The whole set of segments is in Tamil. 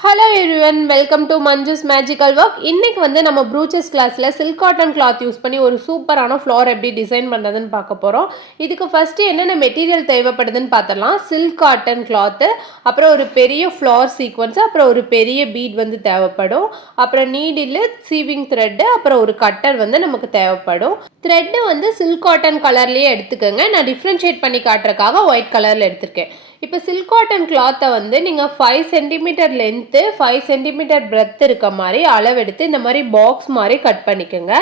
Hello everyone, welcome to Manju's magical work. இன்றைக்கி வந்து நம்ம ப்ரூச்சஸ் கிளாஸில் சில்க் காட்டன் கிளாத் யூஸ் பண்ணி ஒரு சூப்பரான ஃப்ளார் எப்படி டிசைன் பண்ணுறதுன்னு பார்க்க போகிறோம். இதுக்கு ஃபஸ்ட்டு என்னென்ன மெட்டீரியல் தேவைப்படுதுன்னு பார்த்துடலாம். சில்க் காட்டன் கிளாத்து, அப்புறம் ஒரு பெரிய ஃப்ளார் சீக்வன்ஸு, அப்புறம் ஒரு பெரிய பீட் வந்து தேவைப்படும், அப்புறம் நீடில், சீவிங் த்ரெட்டு, அப்புறம் ஒரு கட்டர் வந்து நமக்கு தேவைப்படும். த்ரெட்டு வந்து சில்க் காட்டன் கலர்லேயே எடுத்துக்கோங்க. நான் டிஃப்ரென்ஷியேட் பண்ணி காட்டுறதுக்காக ஒயிட் கலரில் எடுத்திருக்கேன். இப்போ சில்க் காட்டன் கிளாத்தை வந்து நீங்கள் 5 சென்டிமீட்டர் லென்த்து 5 சென்டிமீட்டர் பிரெத் இருக்க மாதிரி அளவெடுத்து இந்த மாதிரி பாக்ஸ் மாதிரி கட் பண்ணிக்கோங்க.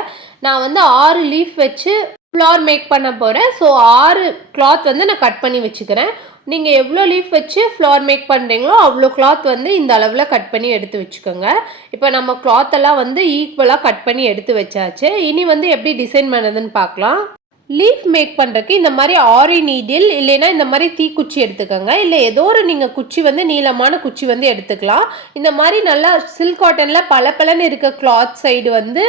நான் வந்து 6 லீஃப் வச்சு ஃப்ளார் மேக் பண்ண போகிறேன். ஸோ 6 கிளாத் வந்து நான் கட் பண்ணி வச்சுக்கிறேன். நீங்கள் எவ்வளோ லீஃப் வச்சு ஃப்ளார் மேக் பண்ணுறீங்களோ அவ்வளோ கிளாத் வந்து இந்த அளவில் கட் பண்ணி எடுத்து வச்சுக்கோங்க. இப்போ நம்ம கிளாத்தெல்லாம் வந்து ஈக்குவலாக கட் பண்ணி எடுத்து வச்சாச்சு. இனி வந்து எப்படி டிசைன் பண்ணுறதுன்னு பார்க்கலாம். லீஃப் மேக் பண்ணுறதுக்கு இந்த மாதிரி ஆரி நீடில் இல்லைன்னா இந்த மாதிரி தீக்குச்சி எடுத்துக்கோங்க. இல்லை ஏதோ ஒரு நீங்கள் குச்சி வந்து நீளமான குச்சி வந்து எடுத்துக்கலாம். இந்த மாதிரி நல்லா சில்க் காட்டனில் பளபளன்னு இருக்க கிளாத் சைடு வந்து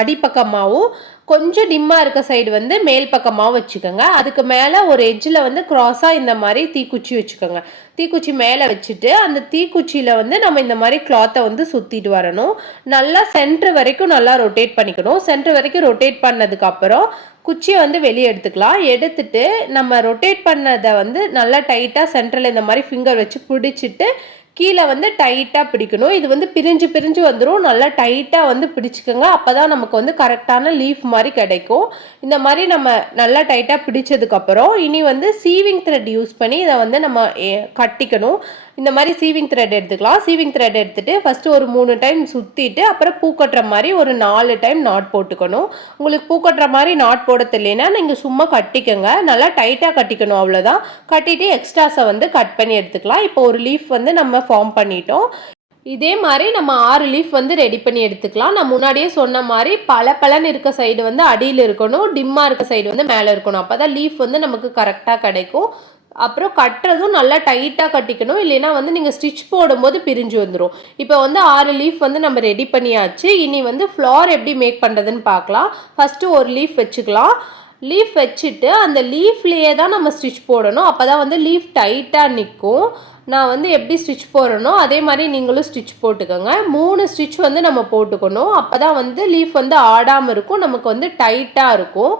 அடிப்பக்கமாகவும் கொஞ்சம் டிம்மாக இருக்க சைடு வந்து மேல் பக்கமாகவும் வச்சுக்கோங்க. அதுக்கு மேலே ஒரு எட்ஜில் வந்து க்ராஸாக இந்த மாதிரி தீக்குச்சி வச்சுக்கோங்க. தீக்குச்சி மேலே வச்சுட்டு அந்த தீக்குச்சியில் வந்து நம்ம இந்த மாதிரி கிளாத்தை வந்து சுற்றிட்டு வரணும். நல்லா சென்ட்ரு வரைக்கும் நல்லா ரொட்டேட் பண்ணிக்கணும். சென்ட்ரு வரைக்கும் ரொட்டேட் பண்ணதுக்கப்புறம் குச்சியை வந்து வெளியே எடுத்துக்கலாம். எடுத்துட்டு நம்ம ரொட்டேட் பண்ணதை வந்து நல்லா டைட்டாக சென்டரில் இந்த மாதிரி ஃபிங்கர் வச்சு பிடிச்சிட்டு கீழே வந்து டைட்டாக பிடிக்கணும். இது வந்து பிரிஞ்சு பிரிஞ்சு வந்துடும். நல்லா டைட்டாக வந்து பிடிச்சிக்கோங்க. அப்போ தான் நமக்கு வந்து கரெக்டான லீஃப் மாதிரி கிடைக்கும். இந்த மாதிரி நம்ம நல்லா டைட்டாக பிடிச்சதுக்கப்புறம் இனி வந்து சீவிங் த்ரெட் யூஸ் பண்ணி இதை வந்து நம்ம கட்டிக்கணும். இந்த மாதிரி சீவிங் த்ரெட் எடுத்துக்கலாம். சீவிங் த்ரெட் எடுத்துகிட்டு ஃபஸ்ட்டு ஒரு 3 டைம் சுற்றிட்டு அப்புறம் பூ கட்டுற மாதிரி ஒரு 4 டைம் நாட் போட்டுக்கணும். உங்களுக்கு பூ கட்டுற மாதிரி நாட் போட தெரியலனா நீங்கள் சும்மா கட்டிக்கோங்க. நல்லா டைட்டாக கட்டிக்கணும், அவ்வளோதான். கட்டிட்டு எக்ஸ்ட்ராஸை வந்து கட் பண்ணி எடுத்துக்கலாம். இப்போ ஒரு லீஃப் வந்து நம்ம ஃபார்ம் பண்ணிட்டோம். இதே மாதிரி நம்ம 6 லீஃப் வந்து ரெடி பண்ணி எடுத்துக்கலாம். நான் முன்னாடியே சொன்ன மாதிரி பளபளன்னு இருக்க சைடு வந்து அடியில் இருக்கணும், டிம்மாக இருக்க சைடு வந்து மேலே இருக்கணும். அப்போ தான் லீஃப் வந்து நமக்கு கரெக்டாக கிடைக்கும். அப்புறம் கட்டுறதும் நல்லா டைட்டாக கட்டிக்கணும், இல்லைன்னா வந்து நீங்கள் ஸ்டிச் போடும்போது பிரிஞ்சு வந்துடும். இப்போ வந்து 6 லீஃப் வந்து நம்ம ரெடி பண்ணியாச்சு. இனி வந்து ஃப்ளார் எப்படி மேக் பண்ணுறதுன்னு பார்க்கலாம். ஃபஸ்ட்டு ஒரு லீஃப் வச்சுக்கலாம். லீஃப் வச்சுட்டு அந்த லீஃப்லேயே தான் நம்ம ஸ்டிச் போடணும். அப்போ தான் வந்து லீஃப் டைட்டாக நிற்கும். நான் வந்து எப்படி ஸ்டிச் போடுறனோ அதே மாதிரி நீங்களும் ஸ்டிச் போட்டுக்கோங்க. 3 ஸ்டிச் வந்து நம்ம போட்டுக்கணும். அப்போ தான் வந்து லீஃப் வந்து ஆடாமல் இருக்கும், நமக்கு வந்து டைட்டாக இருக்கும்.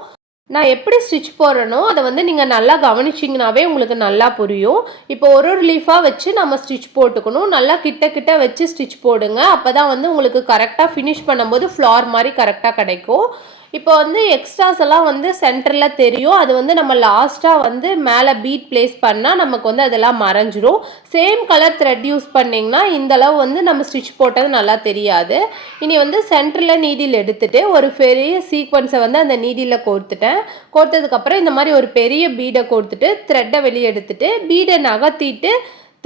நான் எப்படி ஸ்டிச் போடுறனோ அதை வந்து நீங்கள் நல்லா கவனிச்சிங்கனாவே உங்களுக்கு நல்லா புரியும். இப்போ ஒரு லீஃபாக வச்சு நம்ம ஸ்டிச் போட்டுக்கணும். நல்லா கிட்ட கிட்ட வச்சு ஸ்டிச் போடுங்க. அப்போ தான் வந்து உங்களுக்கு கரெக்டாக ஃபினிஷ் பண்ணும்போது ஃப்ளார் மாதிரி கரெக்டாக கிடைக்கும். இப்போ வந்து எக்ஸ்ட்ராஸ் எல்லாம் வந்து சென்டரில் தெரியும். அது வந்து நம்ம லாஸ்ட்டாக வந்து மேலே பீட் பிளேஸ் பண்ணால் நமக்கு வந்து அதெல்லாம் மறைஞ்சிரும். சேம் கலர் த்ரெட் யூஸ் பண்ணிங்கன்னா இந்தளவு வந்து நம்ம ஸ்டிச் போட்டது நல்லா தெரியாது. இனி வந்து சென்டரில் நீடில் எடுத்துகிட்டு ஒரு பெரிய சீக்வன்ஸை வந்து அந்த நீடில் கோர்த்துட்டேன். கோர்த்ததுக்கப்புறம் இந்த மாதிரி ஒரு பெரிய பீடை கோர்த்துட்டு த்ரெட்டை வெளியே எடுத்துகிட்டு பீடை நகர்த்திட்டு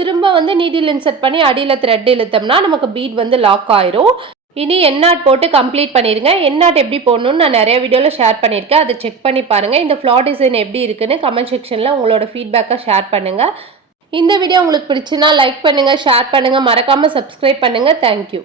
திரும்ப வந்து நீடில் இன்சர்ட் பண்ணி அடியில் த்ரெட் இழுத்தோம்னா நமக்கு பீட் வந்து லாக் ஆயிரும். இனி எண்ணாட் போட்டு கம்ப்ளீட் பண்ணிடுங்க. எண்ணாட் எப்படி போடணும்னு நான் நிறைய வீடியோவில் ஷேர் பண்ணியிருக்கேன். அதை செக் பண்ணி பாருங்கள். இந்த ஃப்ளார் டிசைன் எப்படி இருக்குன்னு கமெண்ட் செக்ஷனில் உங்களோட ஃபீட்பேக்கை ஷேர் பண்ணுங்கள். இந்த வீடியோ உங்களுக்கு பிடிச்சுன்னா லைக் பண்ணுங்கள், ஷேர் பண்ணுங்கள், மறக்காமல் சப்ஸ்கிரைப் பண்ணுங்கள். தேங்க்யூ.